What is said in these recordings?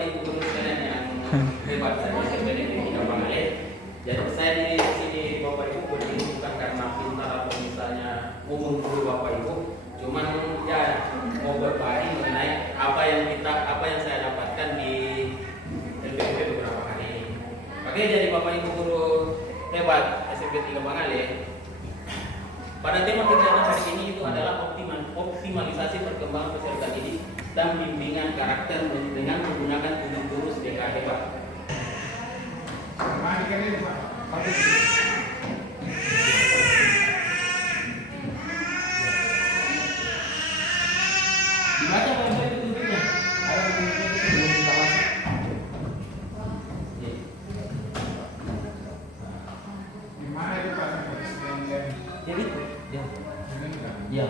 Bapak Ibu guru sekalian yang hebat, saya SPDT Gampang Ale. Jadi saya di sini Bapak Ibu berdiri bukan karena pintar atau misalnya mengguru Bapak Ibu, cuman ya mau berbagi mengenai apa yang saya dapatkan di LPP beberapa hari ini. Oke, jadi Bapak Ibu guru hebat SMP 3 Bangale. Pada tema kita hari ini itu adalah optimalisasi perkembangan peserta didik dan bimbingan karakter dengan menggunakan tujuh jurus BK hebat. Dibaca Pak itu tujuhnya. Ada tujuhnya itu belum kita baca. Di mana itu Pak? Jadi ya. Ya.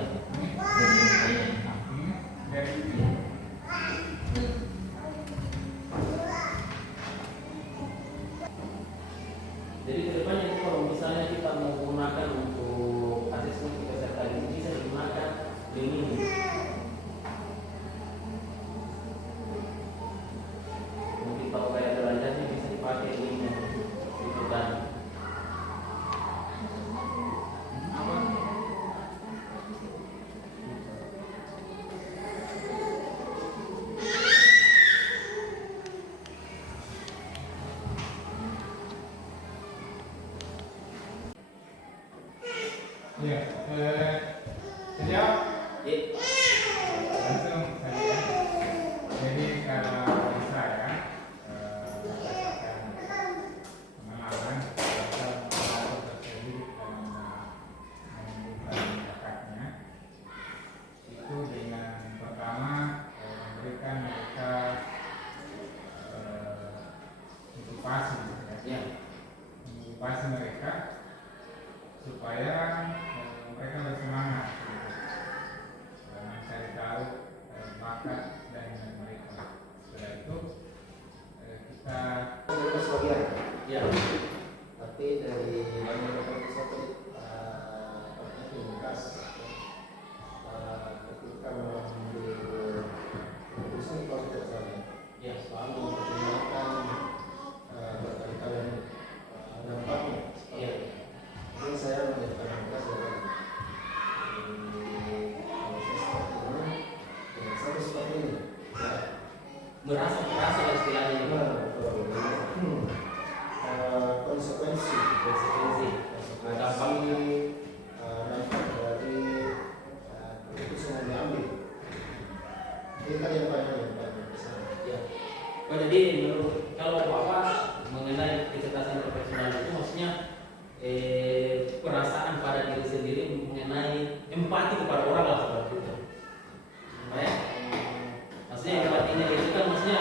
Jadi kedepannya itu kalau misalnya kita mau menggunakan untuk asesmen peserta didik bisa digunakan link ini. Mungkin kalau kayak belajarnya bisa dipakai linknya itu kan. Ya, sejauh Ya. langsung saja. Jadi kalau dari saya berdasarkan pengalaman tersebut dan menemukan bakatnya itu dengan pertama memberikan mereka motivasi, Ya. motivasi mereka supaya mereka bersemangat mencari tahu bakat dan minat mereka. Setelah itu kita Sebagian, Ya. tapi dari satu aktivitas ketika mengambil keputusan kalau tidak salah, Ya, selalu mempertimbangkan berkali-kali dampaknya. Ya. Ini saya menjadikan tugas dari proses seperti ini dengan satu seperti ini. Ya. Merasa lah istilahnya itu. Konsekuensi Konsekuensi. Dampak. dampak dari keputusan yang diambil. Ini kan yang paling besar. Ya. Oh, jadi menurut kalau Bapak mengenai kecerdasan profesional itu maksudnya perasaan pada diri sendiri mengenai empati kepada orang lah seperti itu. Ya. Maksudnya empatinya itu kan maksudnya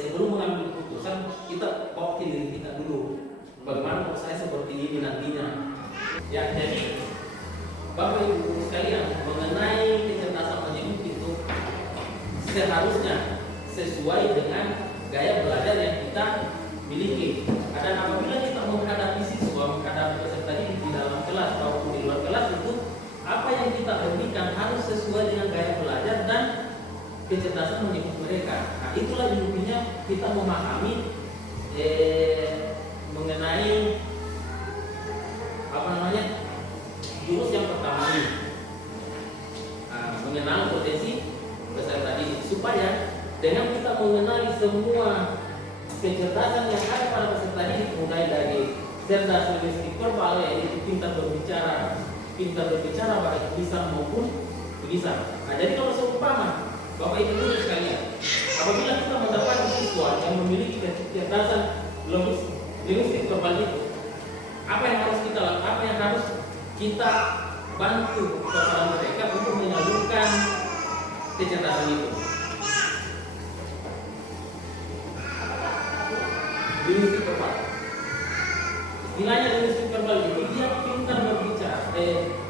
sebelum mengambil keputusan kita bawa ke diri kita dulu. Bagaimana kok saya seperti ini nantinya? Ya, jadi Bapak Ibu sekalian mengenai kecerdasan menyebut itu seharusnya sesuai dengan gaya belajar yang kita miliki. Dan apabila kita menghadapi siswa, menghadapi peserta didik di dalam kelas maupun di luar kelas itu apa yang kita berikan harus sesuai dengan gaya belajar dan kecerdasan menyebut mereka. Nah, itulah intinya kita memahami mengenai jurus yang pertama ini, mengenal potensi peserta didik supaya dengan kita mengenali semua kecerdasan yang ada pada peserta didik, mulai dari cerdas linguistik verbal yaitu pintar berbicara baik lisan maupun tulisan. Nah, jadi kalau seumpama Bapak Ibu guru sekalian, apabila kita mendapati siswa yang memiliki kecerdasan linguistik verbal itu, apa yang harus kita lakukan? Apa yang harus kita bantu kepada mereka untuk menyalurkan kecerdasan itu? Linguistik verbal. Istilahnya linguistik verbal itu dia pintar berbicara,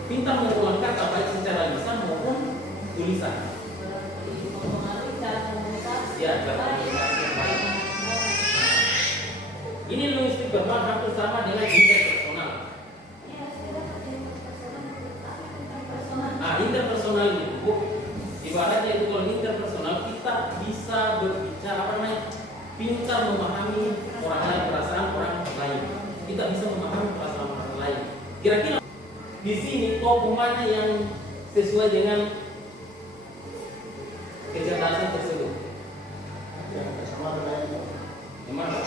pintar mengulang kata baik secara lisan maupun tulisan. Ya, komunikasi yang baik. Ini linguistik verbal hampir sama dengan interpersonal. Interpersonal itu ibaratnya itu kalau interpersonal kita bisa berbicara pintar memahami orang lain, perasaan orang lain. Kita bisa memahami perasaan orang lain. Kira-kira di sini tokoh mana yang sesuai dengan kecerdasan tersebut? Yang sama dengan itu. Gimana?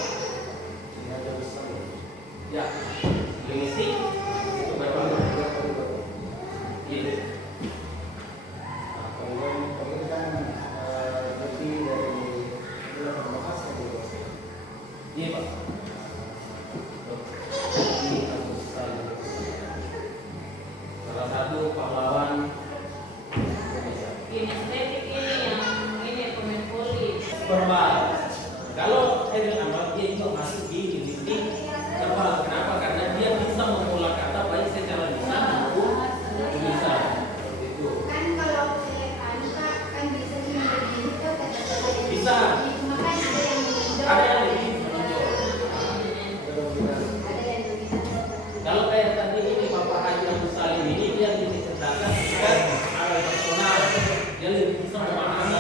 Ini ada besar. Ya, linguistik itu berapa? Iya. Nah, kalau ini kan lebih dari nilai bahasa di bahasa. Iya Pak. Salah satu pahlawan Indonesia. Kinestetik ini yang ini pemain voli. Verbal. Kalau saya bilang dia juga masuk di linguistik verbal. Kenapa? Karena dia bisa mengolah kata baik secara lisan maupun tulisan. Seperti itu. Kan kalau saya kan bisa dimenjadi itu kata-kata yang Bisa. cuma kan ada yang menonjol, Ada yang lebih menonjol. ada yang lebih Kalau kayak tadi ini Bapak Haji Abdul Salim ini dia lebih kecerdasan kan ada personal, dia lebih bisa memahami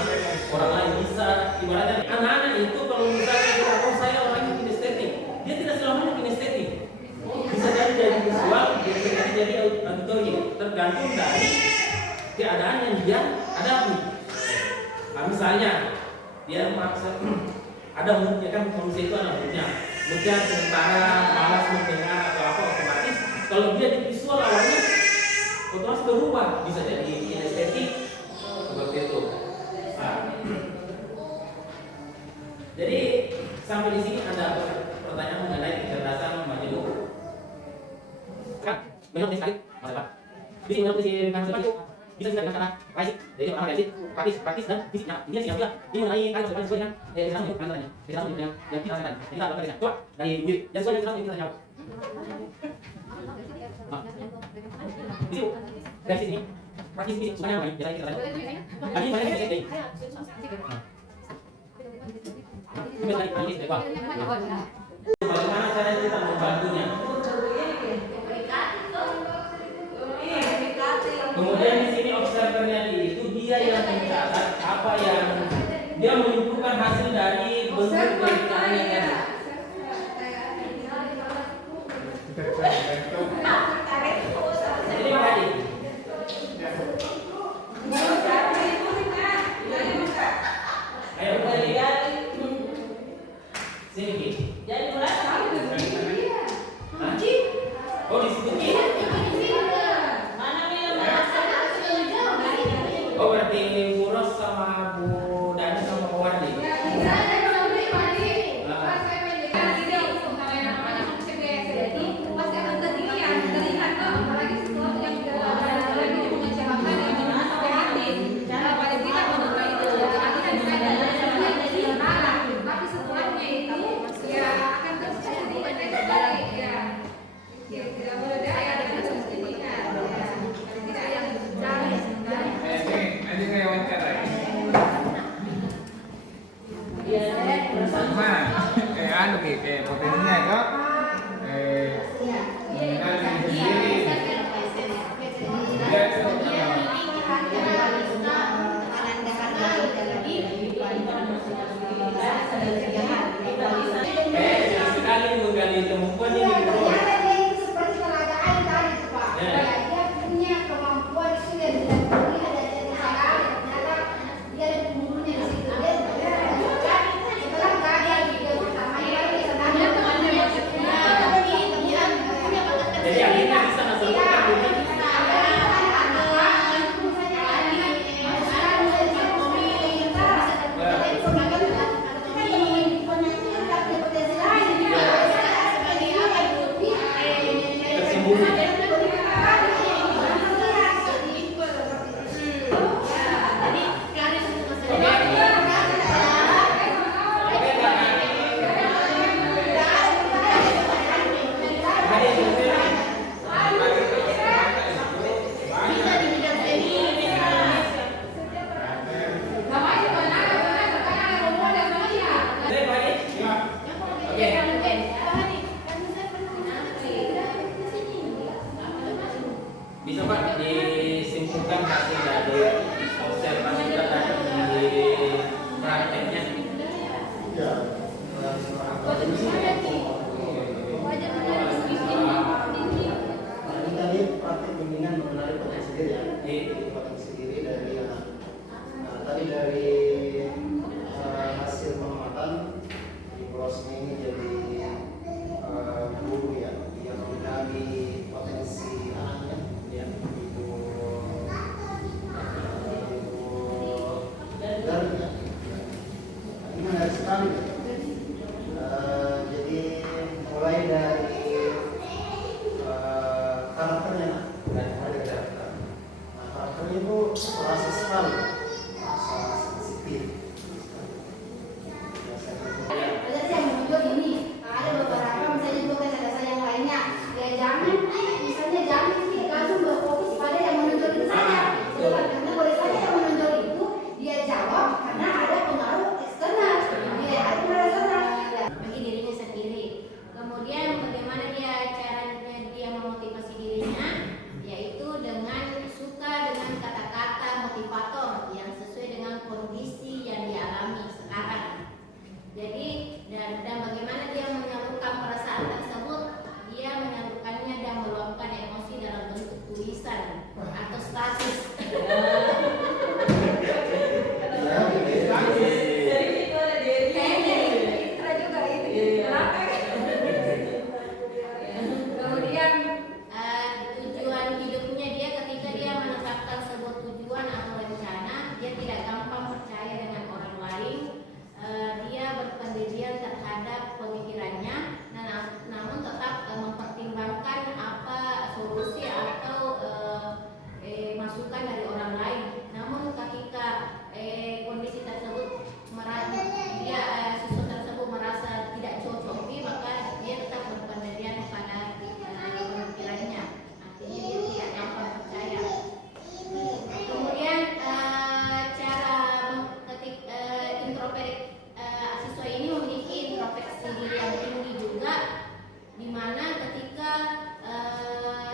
orang lain, bisa ibaratnya anak-anak itu kalau misalnya kita tahu saya orangnya kinestetik, dia tidak selamanya kinestetik, bisa jadi visual, bisa jadi auditory, tergantung dari keadaan yang dia hadapi. Nah, misalnya dia maksa ada moodnya kan, manusia itu ada moodnya sementara malas mendengar atau apa, otomatis kalau dia di visual awalnya otomatis berubah, bisa jadi kinestetik seperti itu. Nah, jadi sampai di sini ada pertanyaan mengenai kecerdasan majemuk. Kan benar sekali masalah. Bisa menurut si mahasiswa itu bisa dengan kata basic, jadi orang basic, praktis dan fisiknya. Ini sih yang ini mengenai kan sesuai dengan sekarang ini pertanyaannya. Sekarang ini yang kita akan kita akan lihat. Coba dari Yuri, yang sesuai dengan kita jawab. Itu dari sini praktis fisik semuanya apa? Jadi kita tanya. Ini mana yang ini? Ini tadi ini apa? Bagaimana cara kita membantunya? Kemudian di sini observernya itu dia yang mencatat apa yang dia menentukan hasil dari bentuk pembicaraan yang tadi. Jadi Pak Haji, ayo Pak Haji, sini. Jadi mulai Hah? Oh di situ Ki. mana nih yang merasa? Oh berarti Bu Ros sama Bu Dani sama Bu Wardi. Ini saya wawancara ya. Sama anu kayak potensinya itu mengenal diri sendiri. Sekali menggali kemampuan ini bro. seperti tenaga air tadi tuh Pak. Kayak dia punya kemampuan sudah bisa kuliah dan usaha, ternyata dia ada pembunuhnya di situ. Dia setelah gagal gitu, sama dia bisa nanya Ya, Bagaimana nih? Bagaimana bikin? ini tadi praktik bimbingan mengenai potensi diri ya. Potensi diri dari anak. Nah, tadi dari hasil pengamatan di prosesnya ini jadi guru ya yang mengenali potensi anaknya ya itu dari ya. Ini menarik sekali ya. Jadi mulai dari karakternya, nah karakternya itu terasa sekali, terasa sensitif. Ada yang menunjuk ini, ada beberapa misalnya juga desa-desa yang lainnya. Ya jangan, misalnya jangan sih langsung berfokus pada yang menonjol itu saja. Karena boleh saja yang menonjol itu dia jawab karena ada pengaruh eksternal, dia ada pengaruh eksternal. bagi dirinya sendiri. Kemudian bagaimana caranya dia memotivasi dirinya, yaitu dengan suka dengan kata-kata motivator yang sesuai dengan kondisi yang dialami sekarang. Jadi dan bagaimana dia menyalurkan perasaan tersebut, dia menyalurkannya dan meluapkan emosi dalam bentuk tulisan atau status. Kemudian tujuan hidupnya dia ketika dia menetapkan sebuah tujuan atau rencana, dia tidak gampang percaya dengan orang lain. Dia berpendirian terhadap pemikirannya, namun tetap mempertimbangkan apa solusi atau masukan dari orang lain. Namun ketika kondisi tersebut siswa tersebut merasa tidak cocok, maka dia tetap berpendirian pada pemikirannya. Artinya dia tidak gampang percaya. Kemudian cara introvert siswa ini memiliki introspeksi diri yang tinggi juga, di mana ketika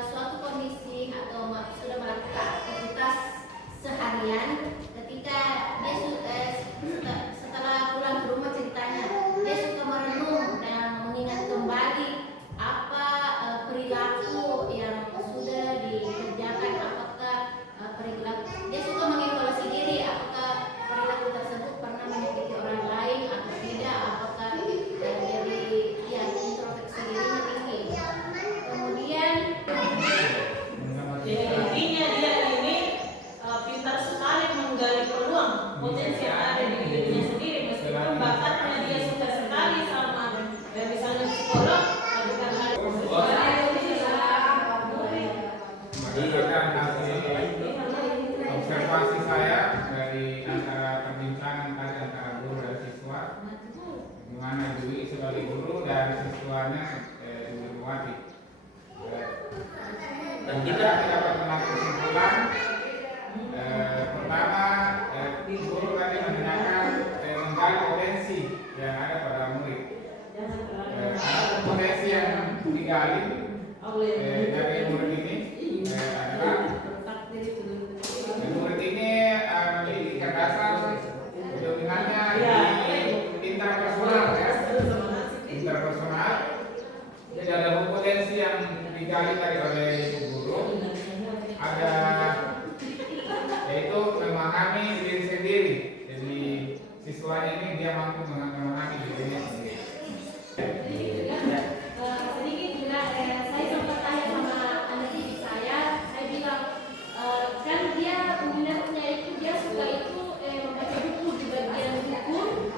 suatu kondisi atau sudah melakukan aktivitas seharian, ketika dia setelah pulang ke rumah ceritanya dia suka merenung dan mengingat kembali apa perilaku yang sudah dikerjakan, apakah perilaku dia suka mengevaluasi diri, apakah perilaku tersebut pernah menyakiti orang lain atau tidak, apakah jadi introspeksi dirinya tinggi. Kemudian jadi intinya dia ini pintar sekali menggali peluang potensi yang ada di dirinya sendiri, meskipun bakatnya dia suka sekali sama misalnya psikolog, tapi karena berdasarkan hasil observasi saya dari antara perbincangan tadi antara guru dan siswa, di mana Dwi sebagai guru dan siswanya Ibu Wati. Dan Kita dapat mengambil kesimpulan. Pertama, guru tadi menanyakan menggali potensi yang ada pada murid. Ada potensi yang digali dari murid ini adalah murid ini memiliki kecerdasan, dominannya di interpersonal ya, interpersonal. Jadi ada potensi yang digali tadi oleh guru, ada yaitu memahami diri sendiri. Jadi siswanya ini dia mampu memahami dirinya sendiri. sedikit juga saya sempat tanya sama anak didik saya bilang kan dia minatnya itu dia suka itu membaca buku di bagian hukum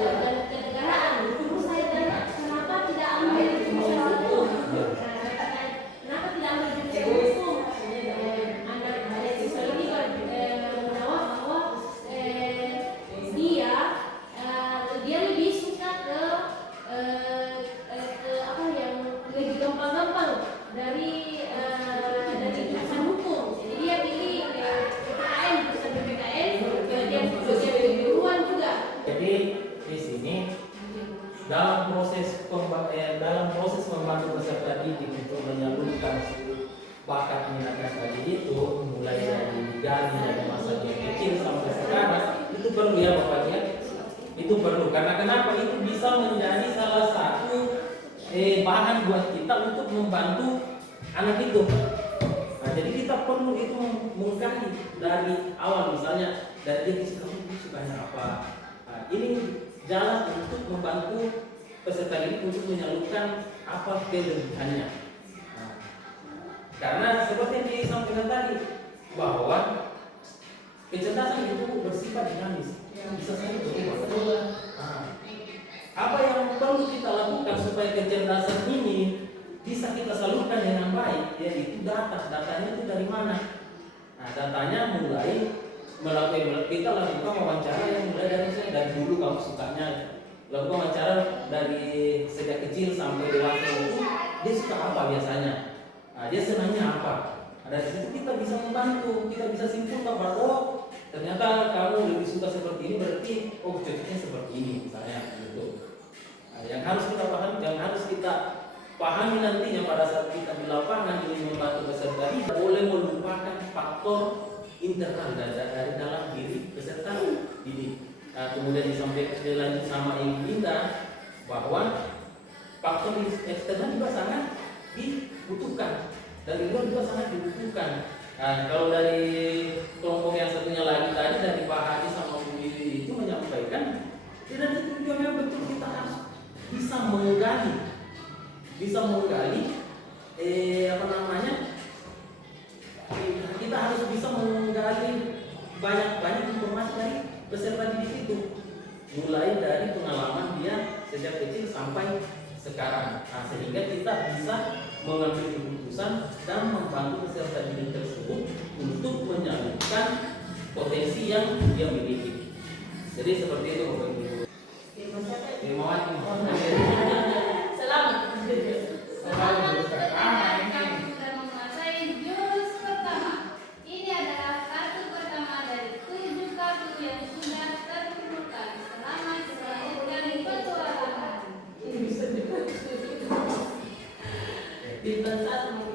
dan kenegaraan. Terus saya tanya kenapa tidak ambil jurusan hukum? Kenapa tidak ambil jurusan hukum? Anak siswa ini menjawab bahwa dia lebih suka ke apa yang lebih gampang-gampang dari jurusan hukum. Jadi dia pilih PPKN, jurusan PPKN, dia duluan juga. Jadi di sini dalam proses membantu peserta didik untuk menyalurkan bakat minatnya tadi itu, mulai dari digali dari masa dia kecil sampai sekarang, itu perlu ya Bapak ya. Itu perlu, karena kenapa? Itu bisa menjadi salah satu bahan buat kita untuk membantu anak itu. Nah, jadi kita perlu itu mengkaji dari awal, misalnya dari dia kamu sukanya apa. Nah, ini jalan untuk membantu peserta ini untuk menyalurkan apa kelebihannya. Nah, karena seperti yang disampaikan tadi bahwa kecerdasan itu bersifat dinamis, bisa saja berubah. Nah, apa yang perlu kita lakukan supaya kecerdasan ini bisa kita salurkan dengan baik, yaitu datanya itu dari mana? Nah, datanya mulai kita lakukan wawancara yang mulai dari dulu kamu sukanya, lakukan wawancara dari sejak kecil sampai dewasa itu dia suka apa biasanya, nah, dia senangnya apa. Nah, dari situ kita bisa membantu, kita bisa simpulkan bahwa ternyata kamu lebih suka seperti ini, berarti cocoknya seperti ini misalnya gitu. Nah, yang harus kita pahami nantinya pada saat kita di lapangan ini membantu peserta ini, boleh melupakan faktor internal dari dalam diri peserta didik. Nah, kemudian disampaikan lanjut sama Ibu Linda bahwa faktor eksternal juga sangat dibutuhkan, dari luar juga sangat dibutuhkan. Nah, kalau dari kelompok yang satunya lagi tadi dari Pak Haji sama Bu Wiwi itu menyampaikan, tidak itu juga memang betul kita harus bisa menggali kita harus bisa menggali banyak informasi dari peserta didik itu, mulai dari pengalaman dia sejak kecil sampai sekarang. Nah, sehingga kita bisa mengambil keputusan dan membantu peserta didik tersebut untuk menyalurkan potensi yang dia miliki. Jadi seperti itu Bapak Ibu. Terima kasih. Selamat. Selamat kepada kamu sudah menguasai jurus pertama. Ini adalah kartu pertama dari 7 kartu yang sudah terkumpulkan. Selamat melanjutkan petualangan. Bintang 1